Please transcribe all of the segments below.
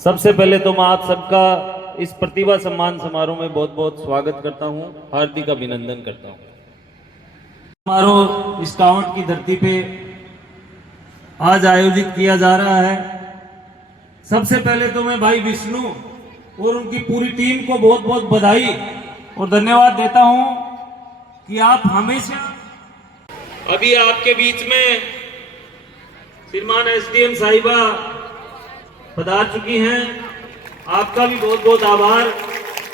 सबसे पहले तो मैं आप सबका इस प्रतिभा सम्मान समारोह में बहुत बहुत स्वागत करता हूं, हार्दिक अभिनंदन करता हूं। समारोह स्काउट की धरती पे आज आयोजित किया जा रहा है। सबसे पहले तो मैं भाई विष्णु और उनकी पूरी टीम को बहुत बहुत बधाई और धन्यवाद देता हूं कि आप हमेशा अभी आपके बीच में श्रीमान एसडीएम साहिबा पधार चुकी हैं। आपका भी बहुत बहुत आभार,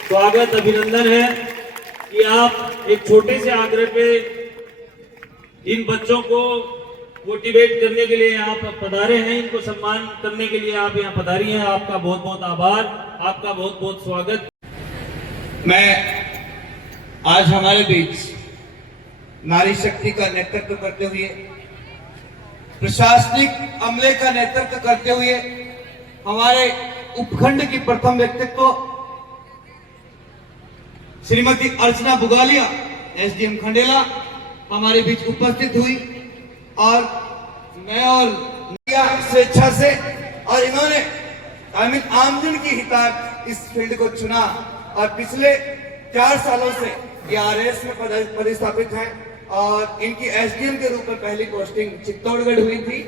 स्वागत, अभिनंदन है कि आप एक छोटे से आग्रह पे इन बच्चों को मोटिवेट करने के लिए आप पधारे हैं, इनको सम्मान करने के लिए आप यहाँ पधारी हैं। आपका बहुत बहुत आभार, आपका बहुत बहुत स्वागत। मैं आज हमारे बीच नारी शक्ति का नेतृत्व करते हुए, प्रशासनिक अमले का नेतृत्व करते हुए, हमारे उपखंड की प्रथम व्यक्तित्व श्रीमती अर्चना बुगालिया एसडीएम खंडेला हमारे बीच उपस्थित हुई और मैं और स्वेच्छा से, और इन्होंने आमजन की हितार्थ इस फील्ड को चुना और पिछले 4 सालों से ये आरएस में पदस्थापित हैं और इनकी एसडीएम के रूप में पहली पोस्टिंग चित्तौड़गढ़ हुई थी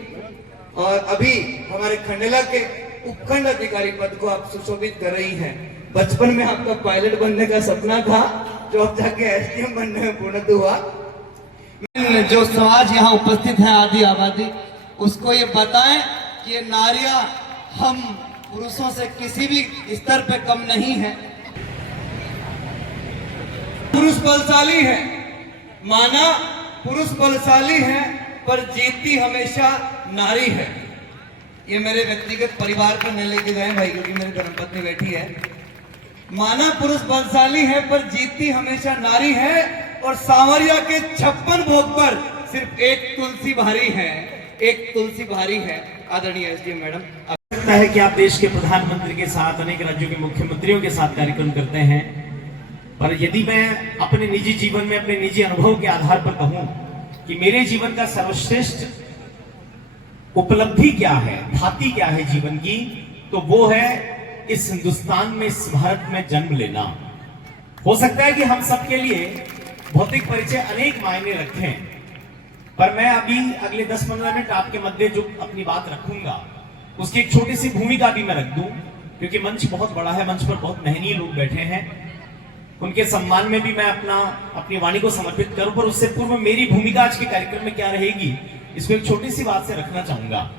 और अभी हमारे खंडेला के उपखंड अधिकारी पद को आप सुशोभित कर रही हैं। बचपन में आपका पायलट बनने का सपना था जो अब जाके एसडीएम बनने में पूर्णत हुआ। जो समाज यहाँ उपस्थित है आदि आबादी, उसको ये बताएं कि ये नारियां हम पुरुषों से किसी भी स्तर पे कम नहीं है। पुरुष बलशाली है, माना पुरुष बलशाली है, पर जीतती हमेशा नारी है। ये मेरे व्यक्तिगत परिवार पर नहीं लेके गए भाई, क्योंकि मेरी धर्मपत्नी बैठी है। माना पुरुष बलशाली है पर जीतती हमेशा नारी है और सांवरिया के 56 भोग पर सिर्फ एक तुलसी भारी है, एक तुलसी भारी है। आदरणीय एसडीएम मैडम, लगता है कि आप देश के प्रधानमंत्री के साथ, अनेक राज्यों के मुख्यमंत्रियों के साथ कार्यक्रम करते हैं, पर यदि मैं अपने निजी जीवन में, अपने निजी अनुभव के आधार पर कहूं कि मेरे जीवन का सर्वश्रेष्ठ उपलब्धि क्या है, धाती क्या है जीवन की, तो वो है इस हिंदुस्तान में, इस भारत में जन्म लेना। हो सकता है कि हम सबके लिए भौतिक परिचय अनेक मायने रखें, पर मैं अभी अगले 10-15 मिनट आपके मध्य जो अपनी बात रखूंगा उसकी एक छोटी सी भूमिका भी मैं रख दूं, क्योंकि मंच बहुत बड़ा है, मंच पर बहुत महनीय लोग बैठे हैं, उनके सम्मान में भी मैं अपनी वाणी को समर्पित करूं। पर उससे पूर्व मेरी भूमिका आज के कार्यक्रम में क्या रहेगी, इसको एक छोटी सी बात से रखना चाहूंगा।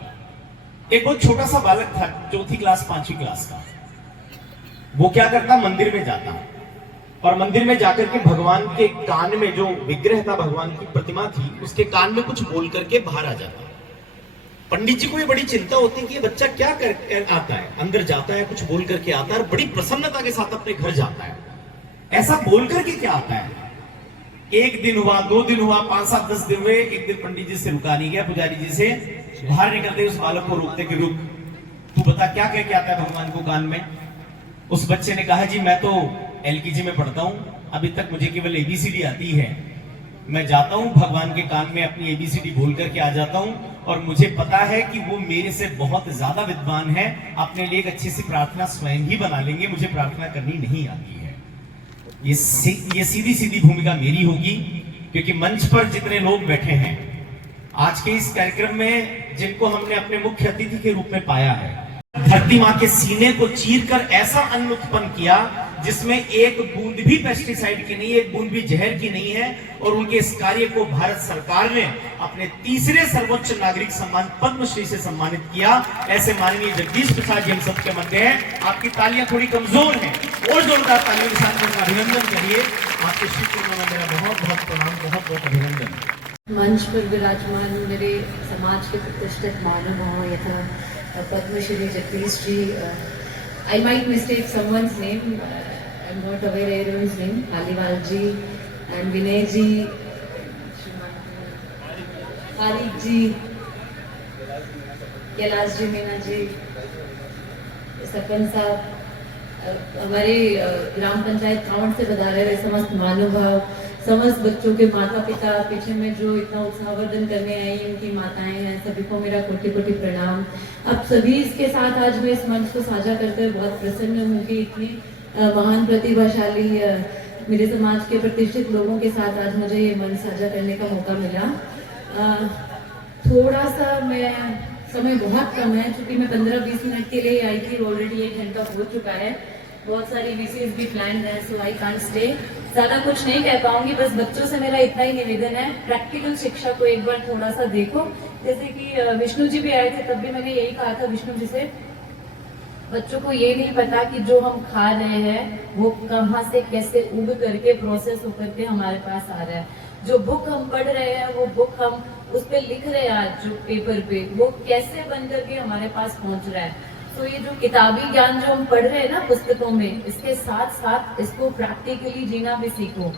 एक बहुत छोटा सा बालक था, 4th क्लास 5वीं क्लास का। वो क्या करता, मंदिर में जाता और मंदिर में जाकर के भगवान के कान में, जो विग्रह था, भगवान की प्रतिमा थी, उसके कान में कुछ बोल करके बाहर आ जाता। पंडित जी को ये बड़ी चिंता होती कि ये बच्चा क्या कर आता है, अंदर जाता है, कुछ बोल करके आता है और बड़ी प्रसन्नता के साथ अपने घर जाता है। ऐसा बोल करके क्या आता है? 1 दिन हुआ, 2 दिन हुआ, 5-7-10 दिन हुए। एक दिन पंडित जी से रुका नहीं गया, पुजारी जी से बाहर निकलते उस बालक को रोकते कि रुक, तू बता क्या कह के आता है भगवान को कान में। उस बच्चे ने कहा, जी मैं तो एलकेजी में पढ़ता हूं, अभी तक मुझे केवल एबीसीडी आती है। मैं जाता हूं भगवान के कान में, अपनी एबीसीडी बोल करके आ जाता हूं और मुझे पता है कि वो मेरे से बहुत ज्यादा विद्वान है, अपने लिए एक अच्छी सी प्रार्थना स्वयं ही बना लेंगे, मुझे प्रार्थना करनी नहीं आती है। ये सीधी सीधी भूमिका मेरी होगी, क्योंकि मंच पर जितने लोग बैठे हैं आज के इस कार्यक्रम में, जिनको हमने अपने मुख्य अतिथि के रूप में पाया है, धरती मां के सीने को चीरकर ऐसा अन्न उत्पन्न किया जिसमें एक बूंद भी पेस्टिसाइड की नहीं है, एक बूंद भी जहर की नहीं है, और उनके इस कार्य को भारत सरकार ने अपने 3रे सर्वोच्च नागरिक सम्मान पद्मश्री से सम्मानित किया। ऐसे माननीय जगदीश प्रसाद जी हम सबके मध्य हैं। आपकी तालियां थोड़ी कमजोर हैं, और जोरदार तालियों के साथ उनका अभिनंदन करिए। आपके शिक्षकों में मेरा बहुत बहुत प्रणाम, बहुत बहुत अभिनंदन। मंच पर विराजमान मेरे समाज के प्रतिष्ठित मानव यथा Padmashri Jagdish ji, I might mistake someone's name. I'm not aware everyone's name. Aliwal ji and Vinay ji, Harik ji, Kailash ji, Meena ji, sarpanch साहब, हमारे ग्राम पंचायत खावड़ से पधारे हुए समस्त महानुभाव, समस्त बच्चों के माता पिता, पीछे में जो इतना उत्साहवर्धन करने आई उनकी माताएं हैं, सभी को मेरा कोटि कोटि प्रणाम। अब सभी इसके साथ आज मैं इस मंच को साझा करते हुए बहुत प्रसन्न हूँ कि इतनी महान प्रतिभाशाली मेरे समाज के प्रतिष्ठित लोगों के साथ आज मुझे ये मंच साझा करने का मौका मिला। थोड़ा सा मैं समय बहुत कम है, क्योंकि मैं 15-20 मिनट के लिए आई थी, ऑलरेडी 1 घंटा हो चुका है, बहुत सारी विशेष भी प्लान है, सो आई कांट स्टे। ज्यादा कुछ नहीं कह पाऊंगी, बस बच्चों से मेरा इतना ही निवेदन है, प्रैक्टिकल शिक्षा को एक बार थोड़ा सा देखो। जैसे कि विष्णु जी भी आए थे, तब भी मैंने यही कहा था विष्णु जी से, बच्चों को ये नहीं पता कि जो हम खा रहे हैं वो कहाँ से कैसे उग करके प्रोसेस होकर के हमारे पास आ रहा है। जो बुक हम पढ़ रहे हैं, वो बुक हम उस पे लिख रहे हैं आज जो पेपर पे, वो कैसे बन करके हमारे पास पहुंच रहा है। तो ये जो किताबी ज्ञान जो हम पढ़ रहे हैं ना पुस्तकों में, इसके साथ साथ इसको प्रैक्टिकली जीना भी सीखो।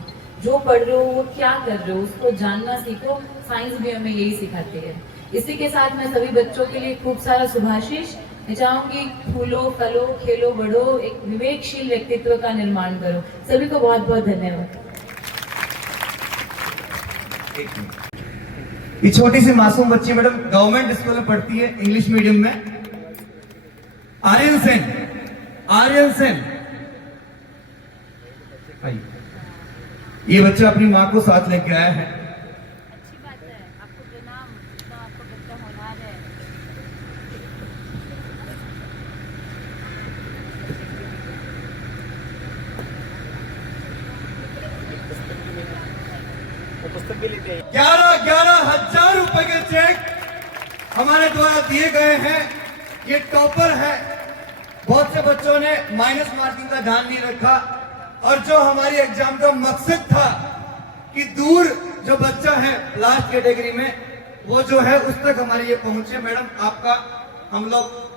जो पढ़ रहे हो वो क्या कर रहे हो उसको जानना सीखो। साइंस भी हमें यही सिखाती है। इसी के साथ मैं सभी बच्चों के लिए खूब सारा शुभाशीष मैं चाहूंगी, फूलो फलो खेलो बढ़ो, एक विवेकशील व्यक्तित्व का निर्माण करो। सभी को बहुत बहुत धन्यवाद। ये छोटी सी मासूम बच्ची मैडम गवर्नमेंट स्कूल में पढ़ती है, इंग्लिश मीडियम में। आर्यन सेन, आर्यन सेन, ये बच्चा अपनी माँ को साथ लेके आया है। अच्छी बात है, आपको प्रणाम, आपको बच्चा होनहार है। पुस्तक भी लेते हैं। 11,000 रुपए के चेक हमारे द्वारा दिए गए हैं। ये टॉपर है। बहुत से बच्चों ने माइनस मार्किंग का ध्यान नहीं रखा, और जो हमारी एग्जाम का मकसद था कि दूर जो बच्चा है लास्ट कैटेगरी में, वो जो है उस तक हमारी ये पहुंचे। मैडम आपका हम लोग